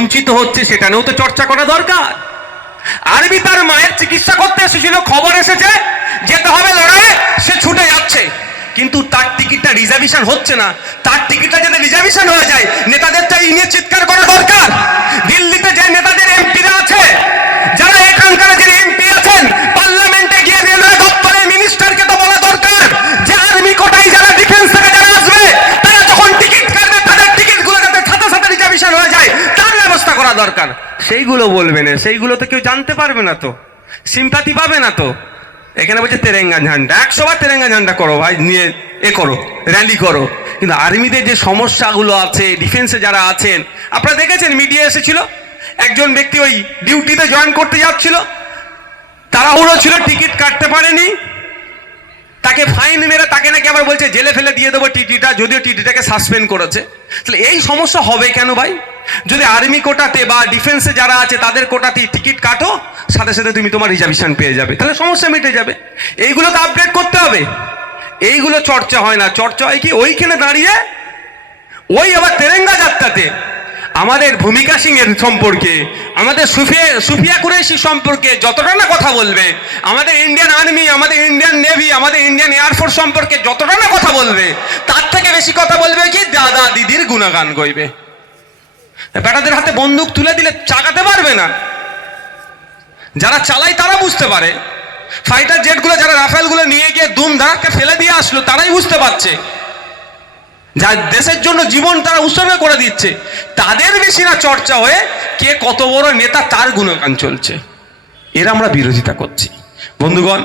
বঞ্চিত হচ্ছে সেটা নিয়েও তো চর্চা করা দরকার। আরবি তার মায়ের চিকিৎসা করতে এসেছিল, খবর এসেছে যেতে হবে লড়াইয়ে, সে ছুটে যাচ্ছে, কিন্তু তার টিকিটটা রিজার্ভেশন হচ্ছে না। তার টিকিটটা যাতে রিজার্ভেশন হয়ে যায়, নেতাদেরটা এই নিয়ে চিৎকার করা দরকার। দিল্লিতে যে নেতাদের এমপিরা আছে, যারা এখানকার যে এমপি আছেন, পার্লামেন্টে গিয়ে রেলওয়ে দপ্তরের মিনিস্টারকে তো বলা দরকার যে আর্মি কোটায় যারা ডিফেন্স থেকে যারা আসবে, তারা যখন টিকিট কাটবে তাদের টিকিটগুলো যাতে সাথে সাথে রিজার্ভেশন হয়ে যায় তার ব্যবস্থা করা দরকার। সেইগুলো বলবে না, সেইগুলো তো কেউ জানতে পারবে না, তো সিম্পাথি পাবে না। তো এখানে বলছে তেরেঙ্গা ঝান্ডা, 100 বার তেরেঙ্গা ঝান্ডা করো ভাই, নিয়ে করো, র্যালি করো, কিন্তু আর্মিদের যে সমস্যাগুলো আছে, ডিফেন্সে যারা আছেন, আপনারা দেখেছেন মিডিয়া এসেছিল, একজন ব্যক্তি ওই ডিউটিতে জয়েন করতে যাচ্ছিল, তাড়াহুড়ো ছিল, টিকিট কাটতে পারেনি, তাকে ফাইন মেরে তাকে নাকি আবার বলছে জেলে ফেলে দিয়ে দেবো টিটিটা, যদিও টিটিটাকে সাসপেন্ড করেছে। তাহলে এই সমস্যা হবে কেন ভাই? যদি আর্মি কোটাতে বা ডিফেন্সে যারা আছে তাদের কোটাতে টিকিট কাটো, সাথে সাথে তুমি তোমার রিজার্ভেশন পেয়ে যাবে, তাহলে সমস্যা মিটে যাবে। এইগুলো তো আপডেট করতে হবে। এইগুলো চর্চা হয় না, চর্চা হয় কি ওইখানে দাঁড়িয়ে ওই আবার তেরেঙ্গা যাত্রাতে আমাদের ভূমিকা সিং এর সম্পর্কে, আমাদের সুফিয়া কুরেশি সম্পর্কে যতটা না কথা বলবে, আমাদের ইন্ডিয়ান আর্মি, আমাদের ইন্ডিয়ান নেভি, আমাদের ইন্ডিয়ান এয়ারফোর্স সম্পর্কে যতটা না কথা বলবে, তার থেকে বেশি কথা বলবে কি দাদা দিদির গুণগান গাইবে। বেটাদের হাতে বন্দুক তুলে দিলে চালাতে পারবে না, যারা চালায় তারা বুঝতে পারে। ফাইটার জেটগুলো যারা রাফেলগুলো নিয়ে গিয়ে দুম ধাক্কা ফেলে দিয়ে আসলো, তারাই বুঝতে পারছে, যা দেশের জন্য জীবন তারা উৎসর্গ করে দিচ্ছে। তাদের বেশি না চর্চা হয়ে কে কত বড় নেতা তার গুণগান চলছে, এরা আমরা বিরোধিতা করছি বন্ধুগণ।